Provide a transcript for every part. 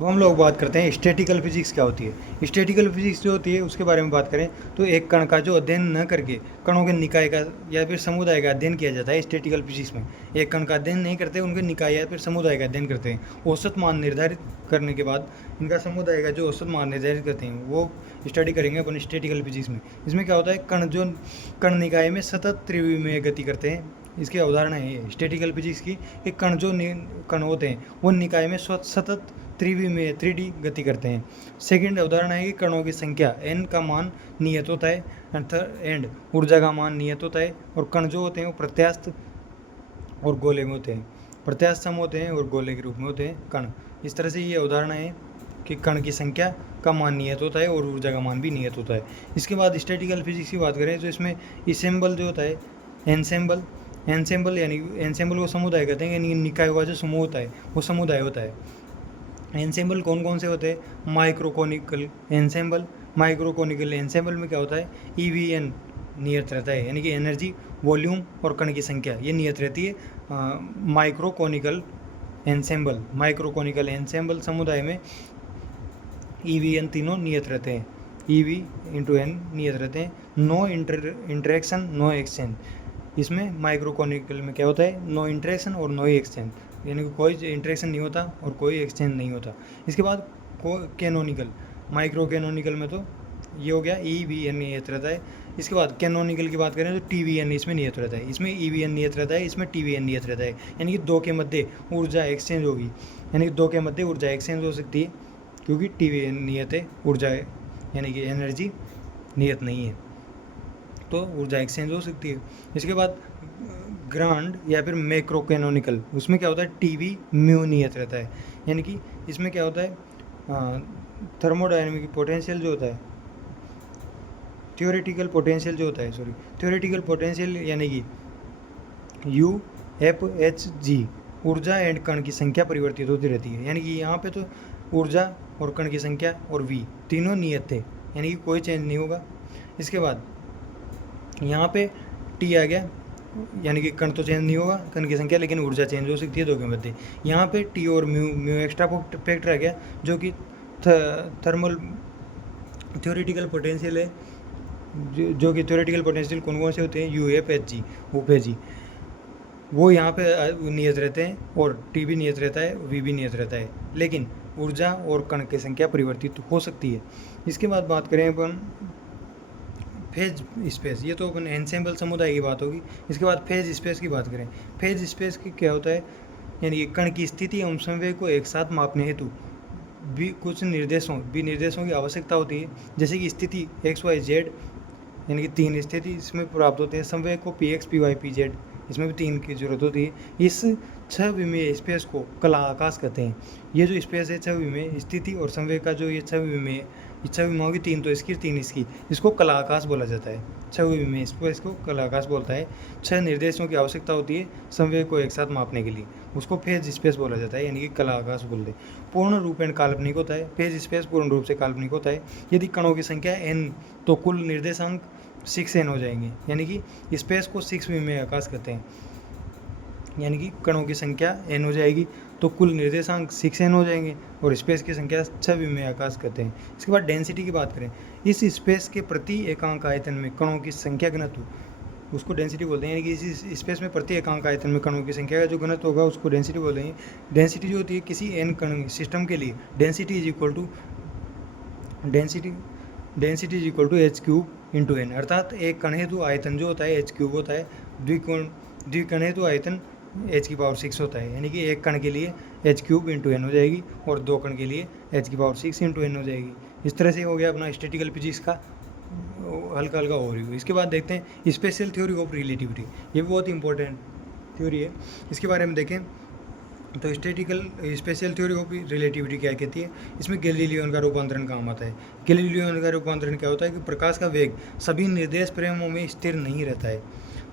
अब हम लोग बात करते हैं स्टैटिकल फिजिक्स क्या होती है। स्टैटिकल फिजिक्स जो होती है उसके बारे में बात करें तो एक कण का जो अध्ययन न करके कणों के निकाय का या फिर समुदाय का अध्ययन किया जाता है। स्टैटिकल फिजिक्स में एक कण का अध्ययन नहीं करते, उनके निकाय या फिर समुदाय का अध्ययन करते हैं। औसत मान निर्धारित करने के बाद इनका समुदाय का जो औसत मान निर्धारित करते हैं वो स्टडी करेंगे अपन स्टैटिकल फिजिक्स में। इसमें क्या होता है, कण निकाय में सतत त्रिविमीय गति करते हैं। इसकी अवधारणा है स्टैटिकल फिजिक्स की, एक कण होते हैं वो निकाय में सतत त्रिविमीय 3D गति करते हैं। सेकंड अवधारणा है कि कणों की संख्या n का मान नियत होता है एंड ऊर्जा का मान नियत होता है। और कण जो होते हैं वो प्रत्यास्थ और गोले में होते हैं, प्रत्यास्थ सम होते हैं और गोले के रूप में होते हैं कण। इस तरह से ये अवधारणा है कि कण की संख्या का मान नियत होता है और ऊर्जा का मान भी नियत होता है। इसके बाद स्टैटिकल फिजिक्स की बात करें तो इसमें इसेंबल जो होता है, एनसेंबल यानी एनसेंबल को समुदाय कहते हैं, यानी निकायों का जो समूह होता है वो समुदाय होता है। एनसेंबल कौन कौन से होते हैं, माइक्रोकोनिकल एनसेंबल में क्या होता है, EVN नियत रहता है, यानी कि एनर्जी, वॉल्यूम और कण की संख्या ये नियत रहती है। माइक्रोकोनिकल एनसेंबल समुदाय में EVN तीनों नियत रहते हैं, EV×N नियत रहते हैं। नो इंटरेक्शन नो एक्सचेंज, इसमें माइक्रोकोनिकल में क्या होता है, नो इंटरेक्शन और नो एक्सचेंज, यानी कि कोई इंटरेक्शन नहीं होता और कोई एक्सचेंज नहीं होता। इसके बाद कैनोनिकल, माइक्रो कैनोनिकल में तो ये हो गया EVN नियत रहता है। इसके बाद कैनोनिकल की बात करें तो TVN इसमें नियत रहता है, इसमें EVN नियत रहता है, इसमें TVN नियत रहता है, यानी कि दो के मध्य ऊर्जा एक्सचेंज होगी, यानी कि दो के मध्य ऊर्जा एक्सचेंज हो सकती है क्योंकि TVN नियत है, ऊर्जा है यानी कि एनर्जी नियत नहीं है, तो ऊर्जा एक्सचेंज हो सकती है। इसके बाद ग्रांड या फिर मैक्रो कैनोनिकल, उसमें क्या होता है, TV म्यू नियत रहता है, यानी कि इसमें क्या होता है, थर्मोडायनेमिक पोटेंशियल जो होता है, थ्योरेटिकल पोटेंशियल यानी कि UFHG, ऊर्जा एंड कण की संख्या परिवर्तित होती रहती है, यानी कि यहाँ पे तो ऊर्जा और कण की संख्या और V तीनों नियत थे, यानी कि कोई चेंज नहीं होगा। इसके बाद यहाँ पे T आ गया, यानी कि कण तो चेंज नहीं होगा, कण की संख्या, लेकिन ऊर्जा चेंज हो सकती है दो के मध्य। यहाँ पे T और म्यू एक्स्ट्रा फैक्टर आ गया जो कि थर्मल थ्योरेटिकल पोटेंशियल है, जो कि थ्योरेटिकल पोटेंशियल कौन कौन से होते हैं, UFHG वो यहाँ पे नियत रहते हैं, और T भी नियत रहता है, V भी नियत रहता है, लेकिन ऊर्जा और कण की संख्या परिवर्तित हो सकती है। इसके बाद बात करें अपन फेज स्पेस, ये तो अपन एनसेंबल समुदाय की बात होगी। इसके बाद फेज स्पेस की बात करें, फेज स्पेस की क्या होता है, यानी कि कण की स्थिति एवं संवेग को एक साथ मापने हेतु भी कुछ निर्देशों की आवश्यकता होती है, जैसे कि स्थिति XYZ, यानी कि 3 स्थिति इसमें प्राप्त होते हैं। संवेग को PX PY PZ, इसमें भी 3 की जरूरत होती है। इस 6 विमीय स्पेस को कला आकाश कहते हैं। ये जो स्पेस है 6 विमीय, स्थिति और संवेग का जो ये 6 विमीय, 6 विमाओं की 3 तो इसकी 3 इसकी, इसको कला आकाश बोला जाता है। 6 विमीय स्पेस को कला आकाश बोलता है। 6 निर्देशों की आवश्यकता होती है संवेग को एक साथ मापने के लिए, उसको फेज स्पेस बोला जाता है, यानी कि कला आकाश बोलते हैं। पूर्ण रूपेण काल्पनिक होता है, फेज स्पेस पूर्ण रूप से काल्पनिक होता है। यदि कणों की संख्या n तो कुल निर्देशांक 6n हो जाएंगे, यानी कि स्पेस को 6 विमीय आकाश कहते हैं, यानी कि कणों की संख्या n हो जाएगी तो कुल निर्देशांक 6n हो जाएंगे, और स्पेस की संख्या 6 विमीय आकाश कहते हैं। इसके बाद डेंसिटी की बात करें, इस स्पेस के प्रति एकांक आयतन में कणों की संख्या घनत्व, उसको डेंसिटी बोलते हैं, यानी कि इस स्पेस में प्रति एकांक आयतन में कणों की संख्या का जो घनत्व होगा उसको डेंसिटी बोलते हैं। डेंसिटी जो होती है किसी n कण सिस्टम के लिए, density is equal to H³ × n, अर्थात एक कण हेतु आयतन जो होता है H³ होता है, द्विकण हेतु आयतन H⁶ होता है, यानी कि एक कण के लिए H³ × n हो जाएगी और 2 कण के लिए H⁶ × n हो जाएगी। इस तरह से हो गया अपना स्टैटिकल फिजिक्स का हल्का ओवरव्यू। इसके बाद देखते हैं स्पेशल थ्योरी ऑफ रिलेटिविटी, ये भी बहुत इंपॉर्टेंट थ्योरी है, इसके बारे में देखें तो स्पेशल थ्योरी ऑफ रिलेटिविटी क्या कहती है। इसमें गैलीलियो का रूपांतरण काम आता है। गैलीलियो का रूपांतरण क्या होता है कि प्रकाश का वेग सभी निर्देश प्रेमों में स्थिर नहीं रहता है।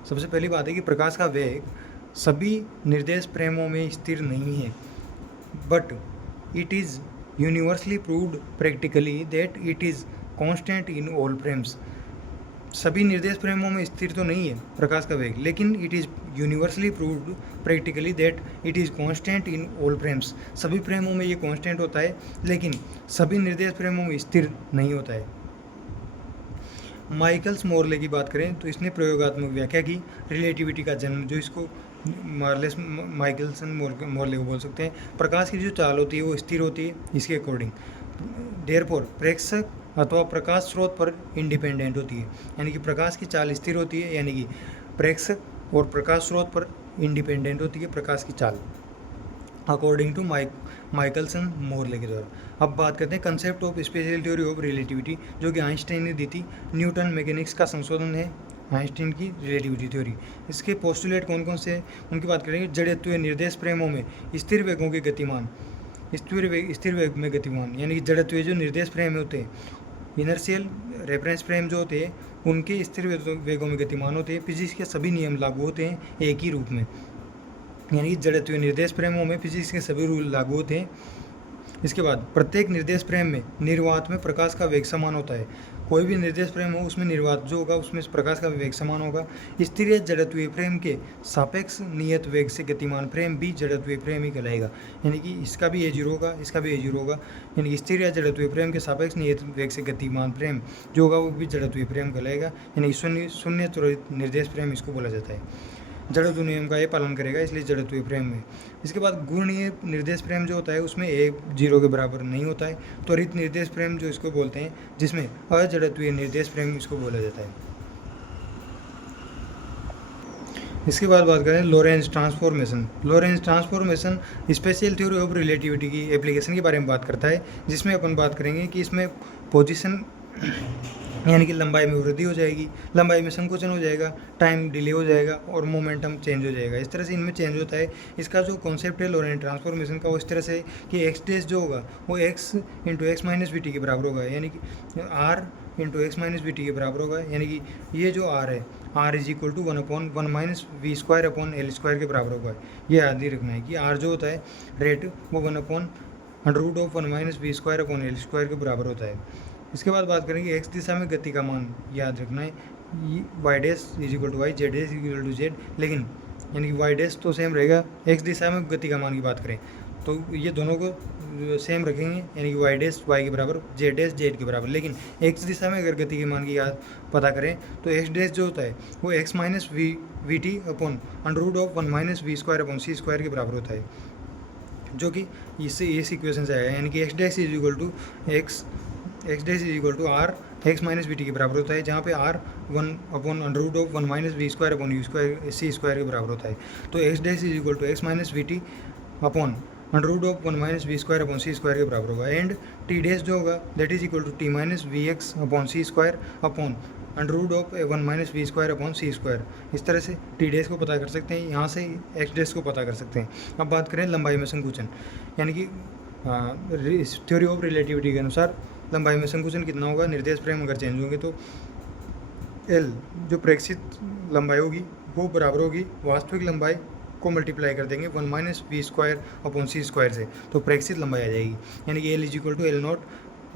सबसे पहली बात है कि प्रकाश का वेग सभी निर्देश प्रेमों में स्थिर नहीं है, but it is universally proved practically that it is constant in all frames. सभी निर्देश प्रेमों में स्थिर तो नहीं है प्रकाश का वेग, लेकिन it is universally proved practically that it is constant in all frames. सभी फ्रेमों में ये कांस्टेंट होता है, लेकिन सभी निर्देश फ्रेमों में स्थिर नहीं होता है। माइकल्स मोरले की बात करें तो इसने प्रयोगात्मक व्याख्या की रिलेटिविटी का जन्म, जो इसको मार्लेस माइकलसन मोरले को बोल सकते हैं। प्रकाश की जो चाल होती है वो स्थिर होती है इसके अकॉर्डिंग। देयरफॉर प्रेक्षक अथवा प्रकाश स्रोत पर इंडिपेंडेंट होती है, यानी कि प्रकाश की चाल स्थिर होती है, यानी कि प्रेक्षक और प्रकाश स्रोत पर इंडिपेंडेंट होती है प्रकाश की चाल, अकॉर्डिंग टू माइकलसन मोरले के द्वारा। अब बात करते हैं concept of special theory of relativity, जो कि आइंस्टाइन ने दी थी। न्यूटन मैकेनिक्स का संशोधन है आइंस्टाइन की रिलेटिविटी थ्योरी। इसके पोस्टुलेट कौन कौन से हैं उनकी बात करेंगे। जड़त्वीय निर्देश फ्रेमों में स्थिर वेगों के गतिमान, स्थिर वेग में गतिमान, यानी कि जड़त्वीय जो निर्देश फ्रेम होते हैं, इनर्शियल रेफरेंस फ्रेम जो होते हैं उनके स्थिर वेगों में गतिमान होते हैं। फिजिक्स के सभी नियम लागू होते हैं एक ही रूप में, यानी कि जड़त्वीय निर्देश फ्रेमों में फिजिक्स के सभी रूल लागू होते हैं। इसके बाद प्रत्येक निर्देश फ्रेम में निर्वात में प्रकाश का वेग समान होता है। कोई भी निर्देश फ्रेम हो उसमें निर्वात जो होगा उसमें प्रकाश का वेग समान होगा। स्थिर या जड़त्वीय फ्रेम के सापेक्ष नियत वेग से गतिमान फ्रेम भी जड़त्वीय फ्रेम ही कहलाएगा, यानी कि इसका भी A0 होगा, इसका भी A0 होगा, यानी कि स्थिर या जड़त्वीय फ्रेम के सापेक्ष नियत वेग से गतिमान फ्रेम जो होगा वो भी जड़त्वीय फ्रेम कहलाएगा, यानी शून्य त्वरित निर्देश फ्रेम इसको बोला जाता है। जड़त्व नियम का ये पालन करेगा, इसलिए जड़त्वीय फ्रेम में। इसके बाद घूर्णीय निर्देश फ्रेम जो होता है उसमें A0 के बराबर नहीं होता है। त्वरित निर्देश फ्रेम जो इसको बोलते हैं, जिसमें अजड़त्वीय निर्देश फ्रेम इसको बोला जाता है। इसके बाद बात करें Lorentz transformation. Lorentz transformation special theory of relativity की एप्लीकेशन के बारे में बात करता है, जिसमें अपन बात करेंगे कि इसमें पोजीशन यानी कि लंबाई में वृद्धि हो जाएगी, लंबाई में संकोचन हो जाएगा, टाइम डिले हो जाएगा और मोमेंटम चेंज हो जाएगा। इस तरह से इनमें चेंज होता है। इसका जो कॉन्सेप्ट है लोरेंज ट्रांसफॉर्मेशन का वो इस तरह से कि एक्स डेस जो होगा वो x into x minus v t के बराबर होगा, यानी कि r into x minus v t के बराबर होगा, यानी कि ये जो r है r is equal to 1/1 minus v square upon L square के बराबर होगा। ये याद ही रखना है कि r जो होता है रेट वो 1/√1 minus v square upon L square के बराबर होता है। इसके बाद बात करेंगे एक्स दिशा में गति का मान याद रखना है, y dash is equal to y, z dash is equal to z, लेकिन यानी कि वाई डैश तो सेम रहेगा। एक्स दिशा में गति का मान की बात करें तो ये दोनों को सेम रखेंगे, यानी कि वाई डैश वाई के बराबर, जेड डैश जेड के बराबर। लेकिन एक्स दिशा में अगर गति के मान की याद पता करें तो एक्स डैश जो होता है वो x minus v t upon √1 minus v square upon c square के बराबर होता है, जो कि इससे इस इक्वेशन से आएगा, यानी कि x dash is equal to r x minus v t के बराबर होता है, जहाँ पे r 1/√1 minus v square upon u square सी स्क्वायर के बराबर होता है। तो x dash is equal to x minus v t upon √1 minus v square upon c square के बराबर होगा। एंड टी डैश जो होगा that is equal to t minus v x upon c square upon √1 minus v square upon c square. इस तरह से T dash को पता कर सकते हैं, यहाँ से एक्स डैश को पता कर सकते हैं। अब बात करें लंबाई में संकुचन, यानी कि थ्योरी ऑफ रिलेटिविटी के अनुसार लंबाई में संकुचन कितना होगा, निर्देश फ्रेम अगर चेंज होंगे तो एल जो प्रेक्षित लंबाई होगी वो बराबर होगी वास्तविक लंबाई को मल्टीप्लाई कर देंगे 1 minus v square upon c square से, तो प्रेक्षित लंबाई आ जाएगी, यानी कि L is equal to L not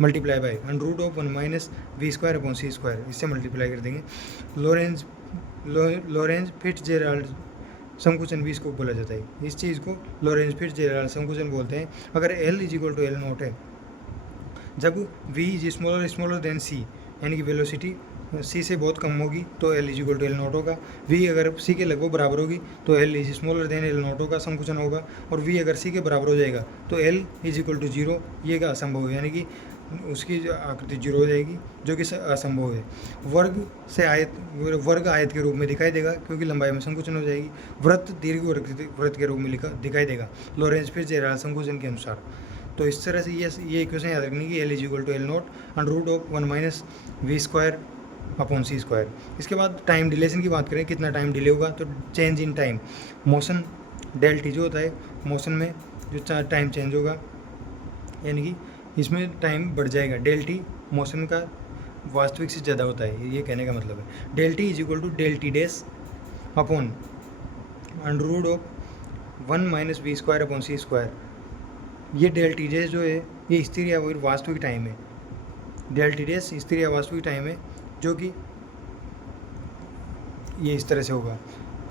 multiply by √1 minus v square upon c square, इससे मल्टीप्लाई कर देंगे। लोरेंज फिट्जजेराल्ड संकुचन भी इसको बोला जाता है। इस चीज़ को लोरेंज फिट्जजेराल्ड संकुचन बोलते हैं। अगर L is equal to L not है, जब v is smaller than c, यानी कि वेलोसिटी c से बहुत कम होगी तो l is equal to L not होगा। v अगर c के लगभग बराबर होगी तो l is smaller then L not होगा, संकुचन होगा। और v अगर c के बराबर हो जाएगा तो l इज इक्वल टू 0, ये का असंभव है, यानी कि उसकी आकृति 0 हो जाएगी, जो कि असंभव है। वर्ग आयत के रूप में दिखाई देगा क्योंकि लंबाई में संकुचन हो जाएगी। वृत्त दीर्घ वृत्त के रूप में दिखाई देगा लोरेंज फिट्जजेराल्ड संकुचन के अनुसार। तो इस तरह से ये इक्वेशन याद रखनी कि L is equal to L not √1 minus v square upon c square. इसके बाद टाइम डिलेशन की बात करें, कितना टाइम डिले होगा, तो change in time motion del t जो होता है मोशन में जो टाइम चेंज होगा, यानी कि इसमें टाइम बढ़ जाएगा। डेल टी मोशन का वास्तविक से ज़्यादा होता है, ये कहने का मतलब है। Del t is equal to del t dash upon √1 minus v square upon c square. ये डेल टी डैश जो है ये स्थिर या वास्तविक टाइम है। डेल टी डैश स्थिर या वास्तविक टाइम है, जो कि ये इस तरह से होगा,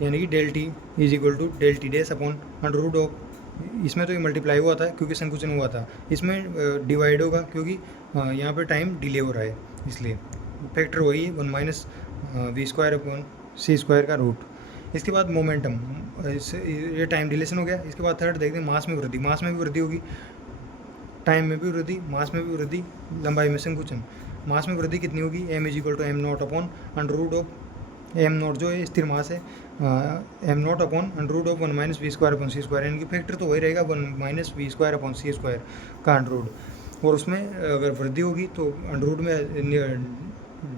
यानी कि del t is equal to del t dash upon under root of, इसमें तो ये मल्टीप्लाई हुआ था क्योंकि संकुचन हुआ था, इसमें डिवाइड होगा क्योंकि यहाँ पे टाइम डिले हो रहा है, इसलिए फैक्टर वही है 1 minus v square upon c square का रूट। इसके बाद मोमेंटम, ये टाइम डिलेशन हो गया। इसके बाद थर्ड देखते हैं मास में वृद्धि। मास में भी वृद्धि होगी, टाइम में भी वृद्धि, मास में भी वृद्धि, लंबाई में संकुचन। मास में वृद्धि कितनी होगी, m is equal to M not upon under root of m not जो है स्थिर मास है, m not upon under root of 1 minus v square upon c square, यानी कि फैक्टर तो वही रहेगा 1 minus v square upon c square का अंडर रूट, और उसमें अगर वृद्धि होगी तो अंडर रूट में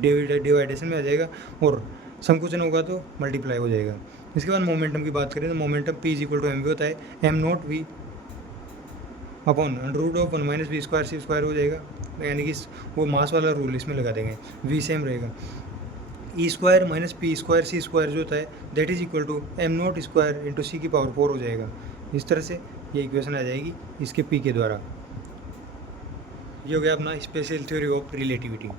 डिवाइडेशन में आ जाएगा, और संकुचन होगा तो मल्टीप्लाई हो जाएगा। इसके बाद मोमेंटम की बात करें तो momentum p is equal to m v होता है, m not v upon under root of 1 minus v square C square हो जाएगा, यानी कि वो मास वाला रूल इसमें लगा देंगे, वी सेम रहेगा। E square minus P square सी स्क्वायर जो होता है that is equal to M not square into C की पावर 4 हो जाएगा। इस तरह से ये इक्वेशन आ जाएगी इसके पी के द्वारा। ये हो गया अपना स्पेशल थ्योरी ऑफ रिलेटिविटी।